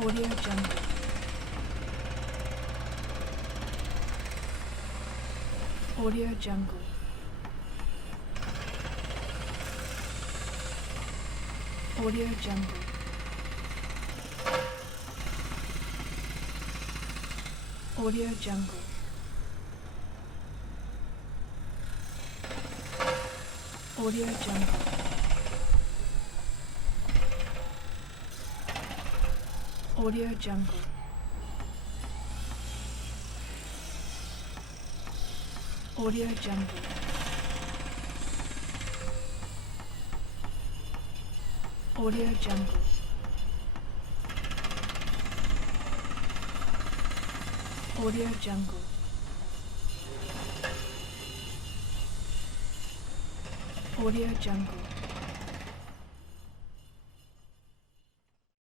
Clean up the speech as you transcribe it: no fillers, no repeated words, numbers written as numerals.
Audio Jungle. Audio Jungle. Audio Jungle. Audio Jungle. Audio Jungle. Audio Jungle. Audio Jungle. Audio Jungle. Audio Jungle. Audio Jungle.